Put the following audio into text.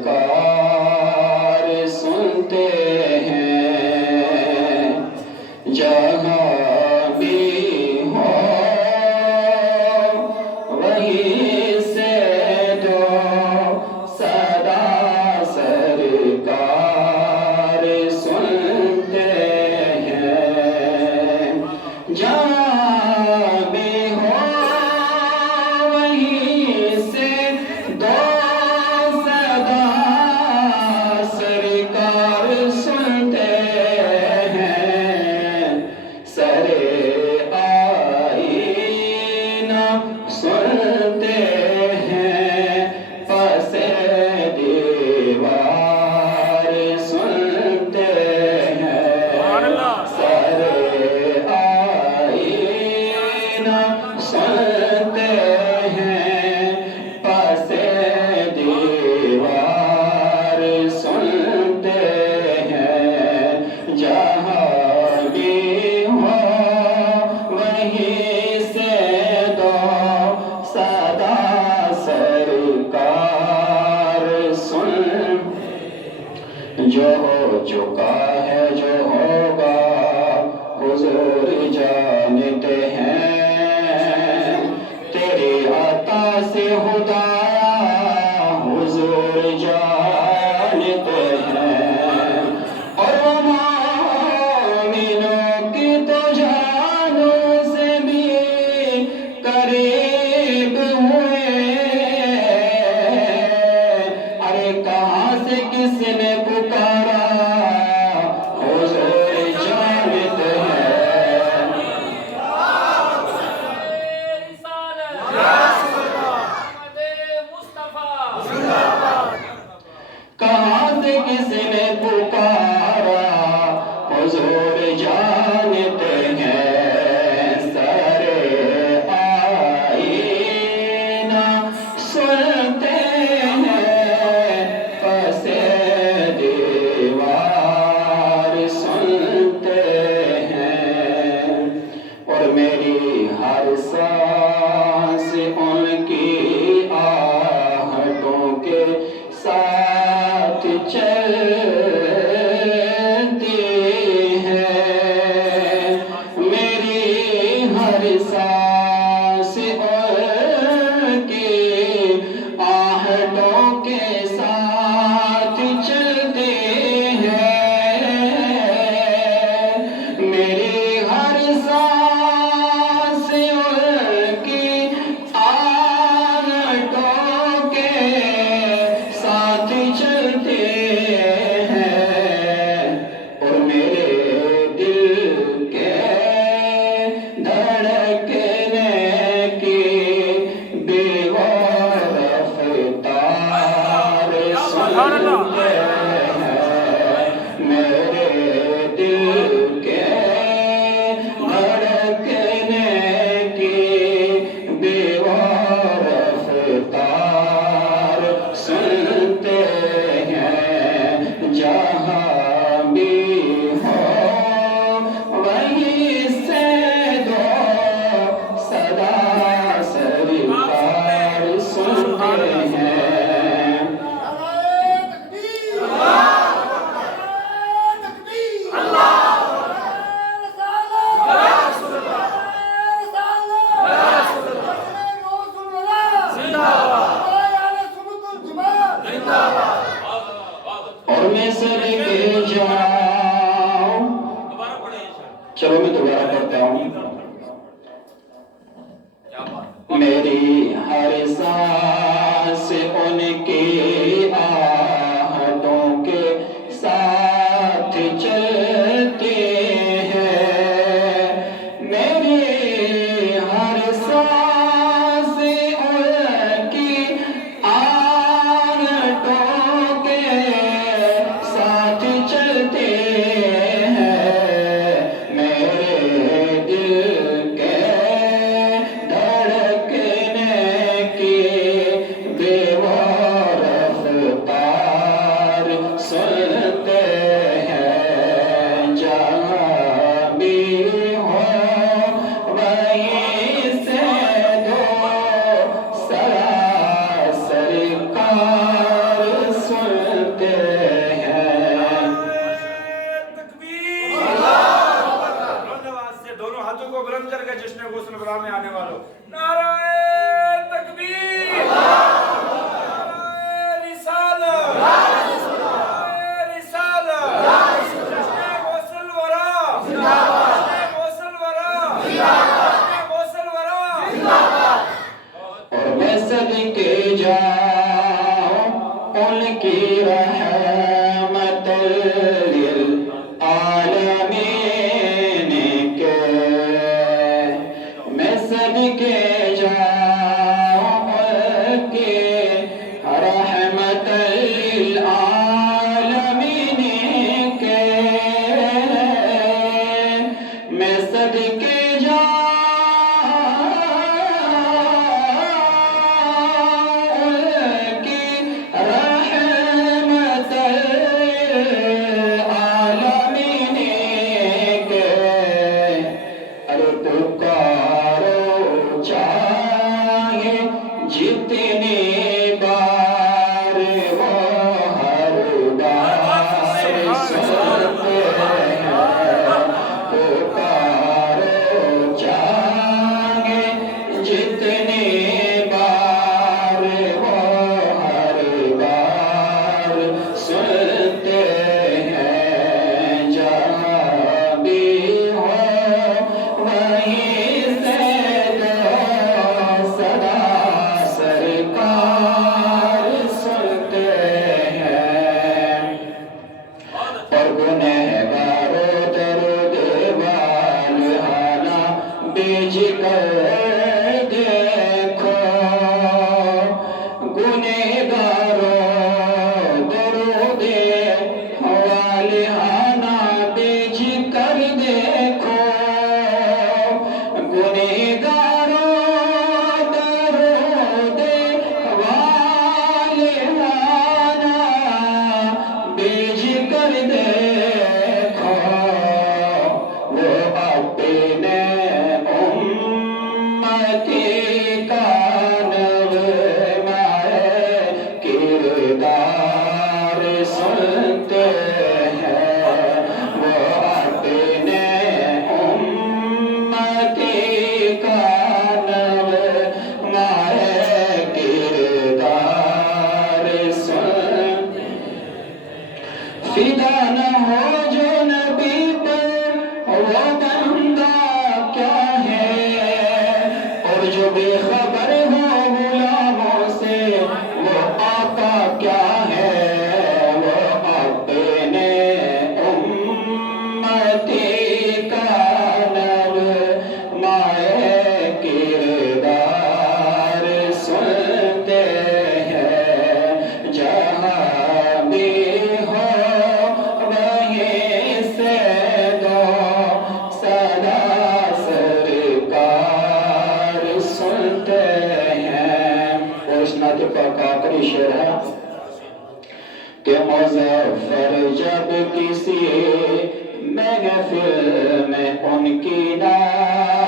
سرکار سنتے ہیں جہاں بھی ہو وہیں سے جو صدا سرکار سنتے ہیں جہاں بھی ہو وہیں سے دو صدا سرکار سنتے ہیں سرے آئینہ سنتے ہیں پس دیوار سنتے ہیں سرے آئینہ سنتے ہیں پس دیوار سنتے ہیں جہاں بھی ہو وہیں سے دو صدا سرکار سن جو ہو چکا ہے جو ہوگا حضور جانتے ہیں تیری عطا سے خدایا حضور جانتے ہیں اور وہ مومنوں کی تو جانوں سے بھی قریب ہوئے ارے کہاں سے کس نے پکارا حضور جانتے ہیں کہاں سے کس نے پکارا حضور جانتے ہیں سرے آئینہ سنتے ہیں پس دیوار سنتے ہیں اور میری ہر سانس ان کی آہٹوں کے ساتھ چلتی ہے میری ہر سانس ان کی آہٹوں کے ساتھ چلتی ہے میری ہر سانس ان کی آہٹوں کے ساتھ چلتے ہیں اور میرے دل کے دھڑکنے کی بے رفتار سنتے ہیں میرے دل کے دھڑکنے کی بے رفتار سنتے ہیں جہاں بھی ہو وہیں سے دو صدا سرکار سنتے ہیں اور میں سر کے جاؤں چلو میں دوبارہ پڑھتا ہوں میری ہر سانس ان کی آہٹوں کے ساتھ چلتی ہے میری ہر سانس ان کی آہٹوں کے ساتھ چلتے ہیں میرے دل رحمت للعالمین کے میں صدقے جاؤں کے رحمت للعالمین کے میں صدقے جاؤں کے رحمت للعالمین کے ارے پکارو چاہے جتنی بار وہ ہر بار سنتے ہیں پکارو چاہے جتنی بار وہ ہر بار سنتے ہیں جہاں بھی ہو وہیں سے دو صدا سرکار سنتے ہیں اور گنہگاروں درد والہانہ بیچ کر دیکھو گنہگاروں درد والہانہ بیچ کر دیکھو گنہگاروں درد والہانہ بیچ کر دیکھو وہ اپنے امتی کا نغمۂ کردار سنتے ہیں وہ اپنے امتی کا نغمۂ کردار سنتے فدا نہ ہو جو نبی پر وہ بندہ کیا ہے اور جو بے خبر ہو غلاموں سے وہ آقا کیا ہے وہ اپنے امتی کا نغمۂ کردار سنتے ہیں جہاں بھی ہو وہیں سے دو صدا سرکار سنتے ہیں اور اس نعت پاک کا آخری شعر ہے کہ مظفر جب کسی محفل میں ان کی نعت